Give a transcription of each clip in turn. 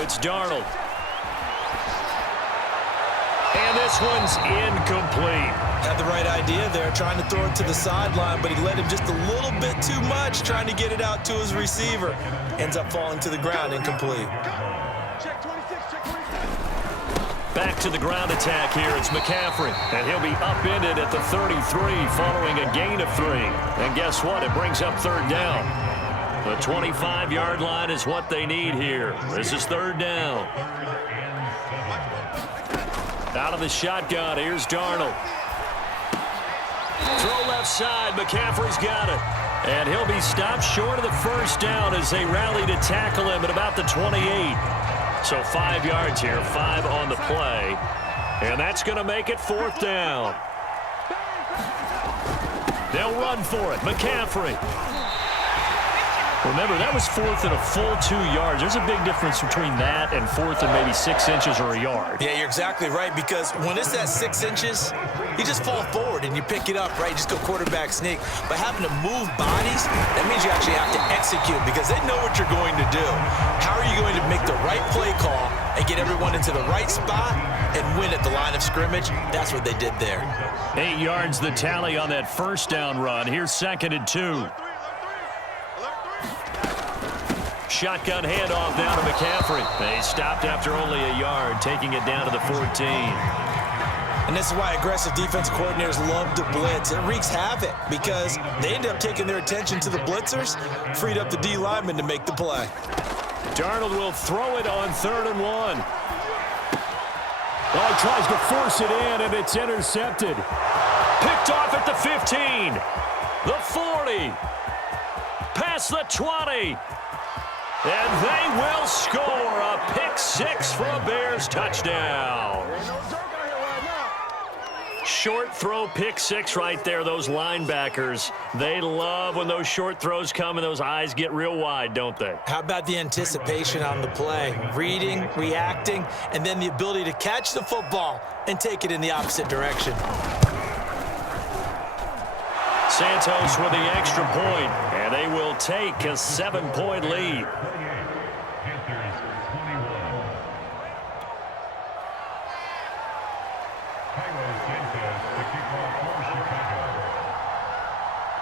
Now it's Darnold. And this one's incomplete. Had the right idea there, trying to throw it to the sideline, but he led him just a little bit too much, trying to get it out to his receiver. Ends up falling to the ground, incomplete. Back to the ground attack here. It's McCaffrey. And he'll be upended at the 33 following a gain of 3. And guess what? It brings up third down. The 25-yard line is what they need here. This is third down. Out of the shotgun, here's Darnold. Throw left side, McCaffrey's got it. And he'll be stopped short of the first down as they rally to tackle him at about the 28. So 5 yards here, 5 on the play. And that's going to make it fourth down. They'll run for it, McCaffrey. Remember, that was fourth and a full 2 yards. There's a big difference between that and fourth and maybe 6 inches or a yard. Yeah, you're exactly right, because when it's at 6 inches, you just fall forward and you pick it up, right? You just go quarterback sneak. But having to move bodies, that means you actually have to execute because they know what you're going to do. How are you going to make the right play call and get everyone into the right spot and win at the line of scrimmage? That's what they did there. 8 yards the tally on that first down run. Here's 2nd and 2. Shotgun handoff down to McCaffrey. They stopped after only a yard, taking it down to the 14. And this is why aggressive defense coordinators love to blitz. It wreaks havoc because they end up taking their attention to the blitzers, freed up the D lineman to make the play. Darnold will throw it on 3rd and 1. Oh, he tries to force it in, and it's intercepted. Picked off at the 15. The 40. Past the 20. And they will score a pick-6 for a Bears touchdown. Short throw, pick-6 right there. Those linebackers, they love when those short throws come and those eyes get real wide, don't they? How about the anticipation on the play? Reading, reacting, and then the ability to catch the football and take it in the opposite direction. Santos with the extra point, and they will take a 7-point lead.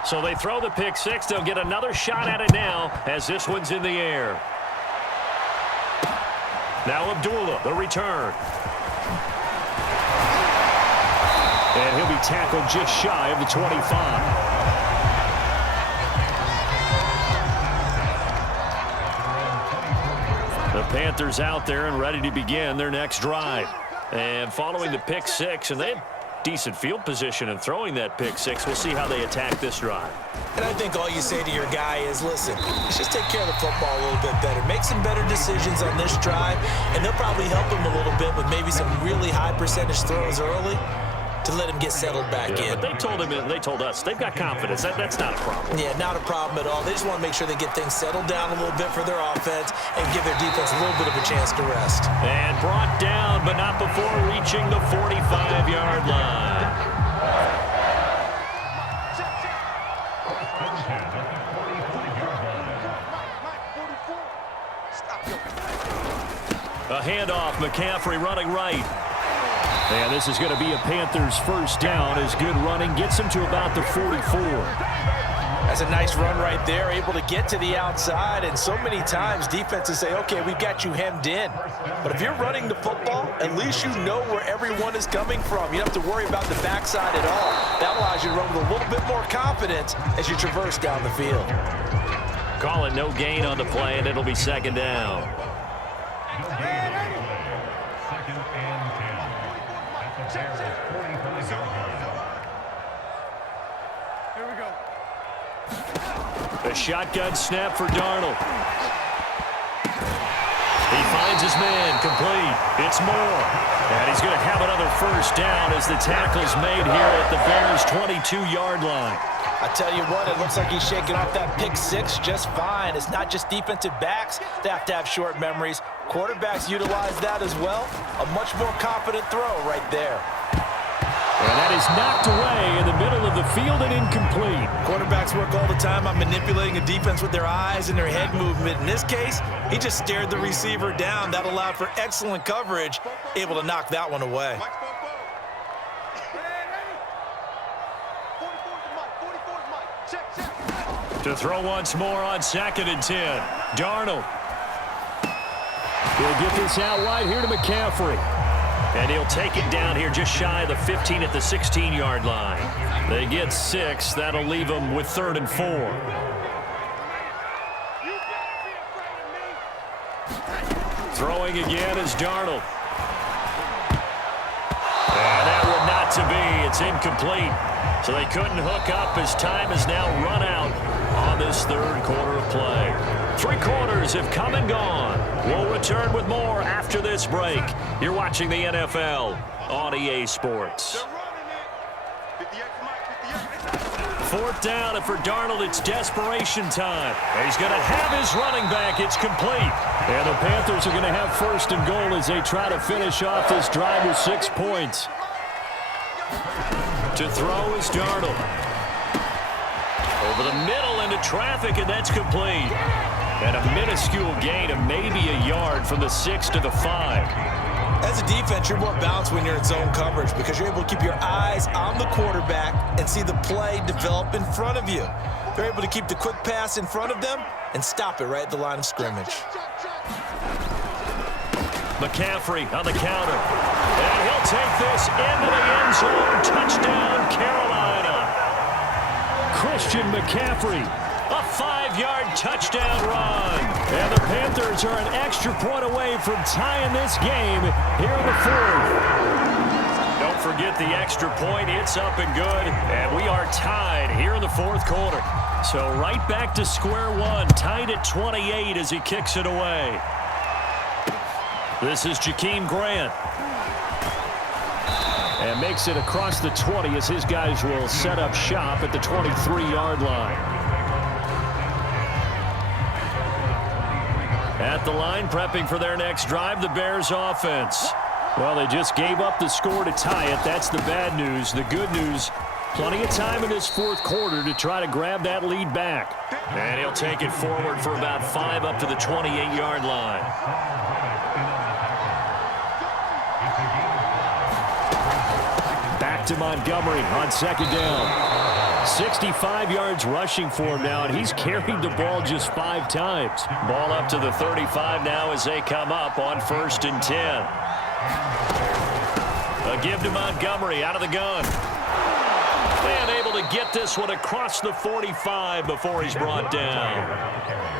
So they throw the pick-6. They'll get another shot at it now as this one's in the air. Now Abdullah, the return. And he'll be tackled just shy of the 25. The Panthers out there and ready to begin their next drive. And following the pick-6, and they had decent field position and throwing that pick-6. We'll see how they attack this drive. And I think all you say to your guy is, listen, let's just take care of the football a little bit better. Make some better decisions on this drive, and they'll probably help him a little bit with maybe some really high percentage throws early to let him get settled back in. But they told him, they told us, they've got confidence. That's not a problem. Yeah, not a problem at all. They just want to make sure they get things settled down a little bit for their offense and give their defense a little bit of a chance to rest. And brought down, but not before reaching the 45-yard line. A handoff, McCaffrey running right. And this is going to be a Panthers first down as good running gets him to about the 44. That's a nice run right there, able to get to the outside. And so many times defenses say, okay, we've got you hemmed in. But if you're running the football, at least you know where everyone is coming from. You don't have to worry about the backside at all. That allows you to run with a little bit more confidence as you traverse down the field. Call it no gain on the play, and it'll be 2nd down. Here we go. A shotgun snap for Darnold. He finds his man, complete. It's Moore. And he's going to have another first down as the tackle's made here at the Bears' 22-yard line. I tell you what, it looks like he's shaking off that pick-6 just fine. It's not just defensive backs that have to have short memories. Quarterbacks utilize that as well. A much more confident throw right there. And that is knocked away in the middle of the field and incomplete. Quarterbacks work all the time on manipulating a defense with their eyes and their head movement. In this case, he just stared the receiver down. That allowed for excellent coverage, able to knock that one away. To throw once more on 2nd and 10. Darnold. He'll get this out wide here to McCaffrey. And he'll take it down here just shy of the 15 at the 16-yard line. They get 6. That'll leave them with 3rd and 4. Throwing again is Darnold. And that one not to be. It's incomplete. So they couldn't hook up as time is now run out on this 3rd quarter of play. 3 quarters have come and gone. We'll return with more after this break. You're watching the NFL on EA Sports. 4th down, and for Darnold, it's desperation time. He's going to have his running back. It's complete. And the Panthers are going to have 1st and goal as they try to finish off this drive with 6 points. To throw is Darnold. Over the middle into traffic, and that's complete. And a minuscule gain of maybe a yard from the 6 to the 5. As a defense, you're more balanced when you're in zone coverage because you're able to keep your eyes on the quarterback and see the play develop in front of you. They're able to keep the quick pass in front of them and stop it right at the line of scrimmage. McCaffrey on the counter. And he'll take this into the end zone. Touchdown, Carolina. Christian McCaffrey. A 5-yard touchdown run. And the Panthers are an extra point away from tying this game here in the 4th. Don't forget the extra point. It's up and good. And we are tied here in the 4th quarter. So right back to square one. Tied at 28 as he kicks it away. This is Jakeem Grant. And makes it across the 20 as his guys will set up shop at the 23-yard line. At the line, prepping for their next drive, the Bears offense. Well, they just gave up the score to tie it. That's the bad news. The good news, plenty of time in this 4th quarter to try to grab that lead back. And he'll take it forward for about 5 up to the 28-yard line. Back to Montgomery on 2nd down. 65 yards rushing for him now, and he's carried the ball just 5 times. Ball up to the 35 now as they come up on 1st and 10. A give to Montgomery out of the gun. And able to get this one across the 45 before he's brought down.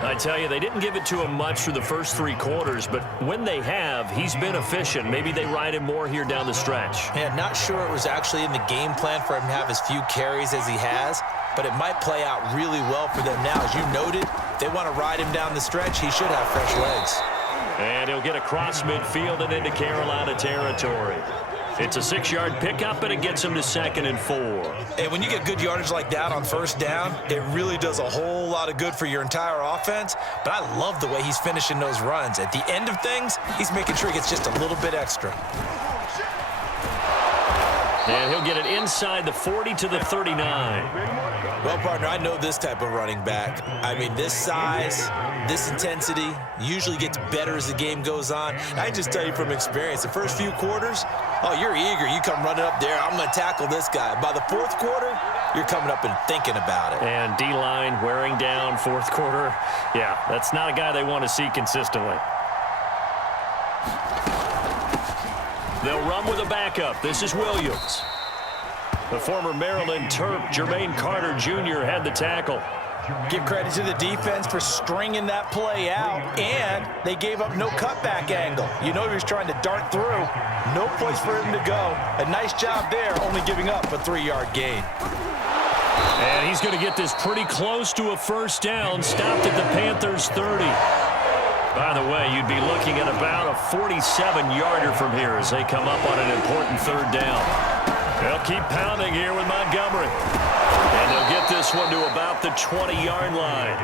I tell you, they didn't give it to him much through the first 3 quarters, but when they have, he's been efficient. Maybe they ride him more here down the stretch. Yeah, not sure it was actually in the game plan for him to have as few carries as he has, but it might play out really well for them now. As you noted, they want to ride him down the stretch. He should have fresh legs. And he'll get across midfield and into Carolina territory. It's a 6-yard pickup, and it gets him to 2nd and 4. And when you get good yardage like that on 1st down, it really does a whole lot of good for your entire offense. But I love the way he's finishing those runs. At the end of things, he's making sure he gets just a little bit extra. And he'll get it inside the 40 to the 39. Well, partner, I know this type of running back. I mean, this size, this intensity usually gets better as the game goes on. I just tell you from experience, the first few quarters, oh, you're eager. You come running up there, I'm going to tackle this guy. By the 4th quarter, you're coming up and thinking about it. And D-line wearing down 4th quarter. Yeah, that's not a guy they want to see consistently. They'll run with a backup. This is Williams. The former Maryland Terp, Jermaine Carter Jr. had the tackle. Give credit to the defense for stringing that play out, and they gave up no cutback angle. You know he was trying to dart through. No place for him to go. A nice job there, only giving up a 3-yard gain. And he's going to get this pretty close to a 1st down, stopped at the Panthers' 30. By the way, you'd be looking at about a 47-yarder from here as they come up on an important 3rd down. They'll keep pounding here with Montgomery. And they'll get this one to about the 20-yard line.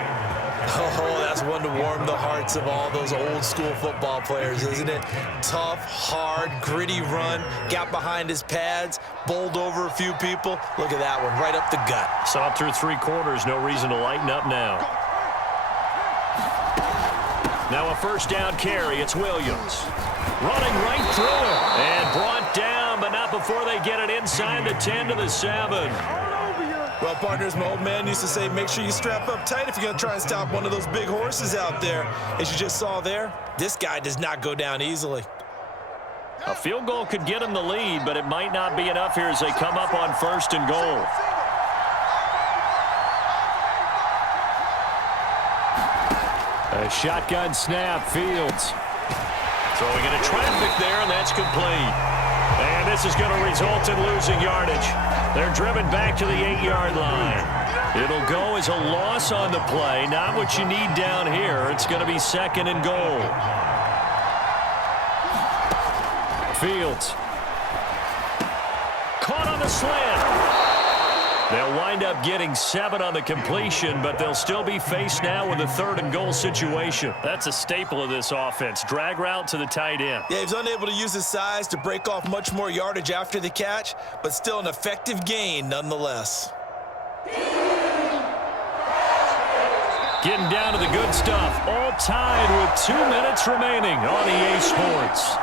Oh, that's one to warm the hearts of all those old school football players, isn't it? Tough, hard, gritty run, got behind his pads, bowled over a few people. Look at that one, right up the gut. Saw it through 3 quarters, no reason to lighten up now. Now a first down carry, it's Williams. Running right through it, and brought down, but not before they get it inside the 10 to the 7. Well, partners, my old man used to say, make sure you strap up tight if you're going to try and stop one of those big horses out there. As you just saw there, this guy does not go down easily. A field goal could get him the lead, but it might not be enough here as they come up on 1st and goal. A shotgun snap, Fields. Throwing into traffic there, and that's complete. And this is going to result in losing yardage. They're driven back to the 8-yard line. It'll go as a loss on the play. Not what you need down here. It's going to be 2nd and goal. Fields. Caught on the slant. They'll wind up getting 7 on the completion, but they'll still be faced now with a 3rd and goal situation. That's a staple of this offense. Drag route to the tight end. Yeah, he's unable to use his size to break off much more yardage after the catch, but still an effective gain nonetheless. Getting down to the good stuff. All tied with 2 minutes remaining on EA Sports.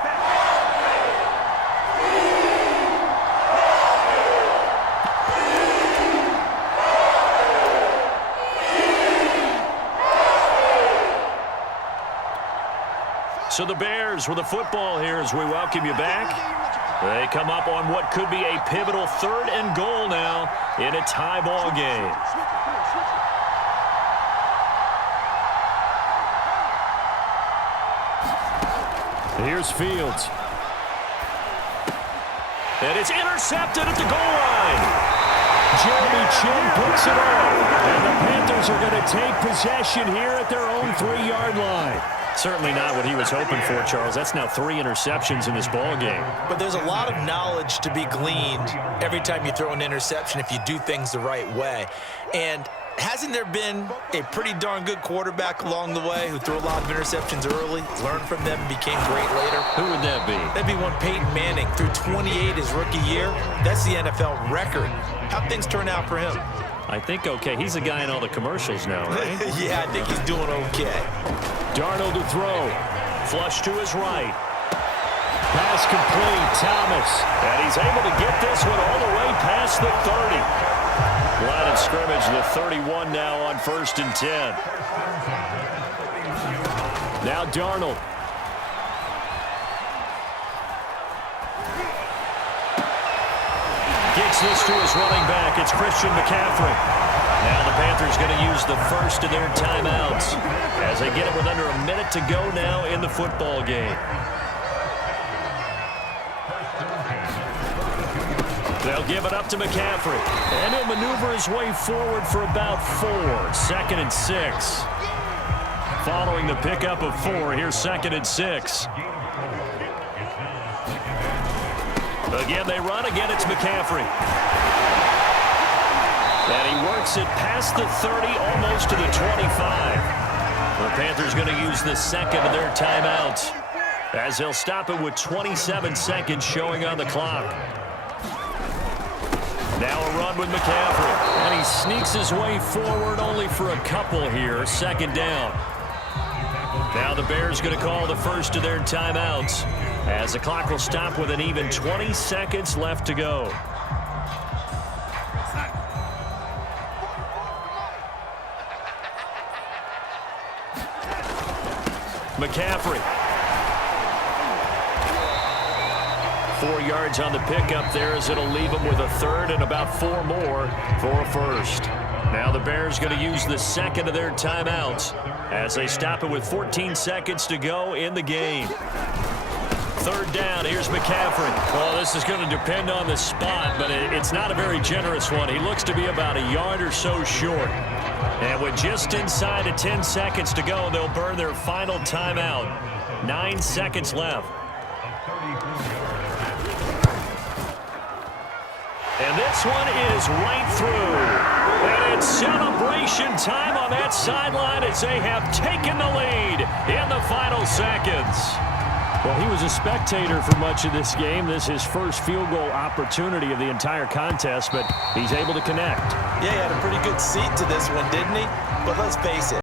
So the Bears with the football here as we welcome you back. They come up on what could be a pivotal 3rd and goal now in a tie ball game. Here's Fields. And it's intercepted at the goal line. Jeremy Chin puts it on. And the Panthers are going to take possession here at their own 3-yard line. Certainly not what he was hoping for, Charles. That's now 3 interceptions in this ball game. But there's a lot of knowledge to be gleaned every time you throw an interception if you do things the right way. And hasn't there been a pretty darn good quarterback along the way who threw a lot of interceptions early, learned from them, and became great later? Who would that be? That'd be one Peyton Manning. Threw 28 his rookie year. That's the NFL record. How'd things turn out for him? I think okay. He's a guy in all the commercials now, right? Yeah, I think he's doing okay. Darnold to throw. Flush to his right. Pass complete. Thomas. And he's able to get this one all the way past the 30. Line of scrimmage, the 31 now on 1st and 10. Now Darnold. Gets this to his running back. It's Christian McCaffrey. Now the Panthers going to use the first of their timeouts as they get it with under a minute to go now in the football game. They'll give it up to McCaffrey. And he'll maneuver his way forward for about 4. 2nd and 6. Following the pickup of 4, here's 2nd and 6. Again, they run. Again, it's McCaffrey. And he works it past the 30, almost to the 25. The Panthers going to use the 2nd of their timeouts as they'll stop it with 27 seconds showing on the clock. Now a run with McCaffrey. And he sneaks his way forward only for a couple here. 2nd down. Now the Bears going to call the first of their timeouts as the clock will stop with an even 20 seconds left to go. McCaffrey. 4 yards on the pickup there as it'll leave him with a 3rd and about 4 more for a 1st. Now the Bears going to use the 2nd of their timeouts as they stop it with 14 seconds to go in the game. 3rd down, here's McCaffrey. Well, this is going to depend on the spot, but it's not a very generous one. He looks to be about a yard or so short. And with just inside of 10 seconds to go, they'll burn their final timeout. 9 seconds left. And this one is right through. And it's celebration time on that sideline as they have taken the lead in the final seconds. Well, he was a spectator for much of this game. This is his first field goal opportunity of the entire contest, but he's able to connect. Yeah, he had a pretty good seat to this one, didn't he? But let's face it,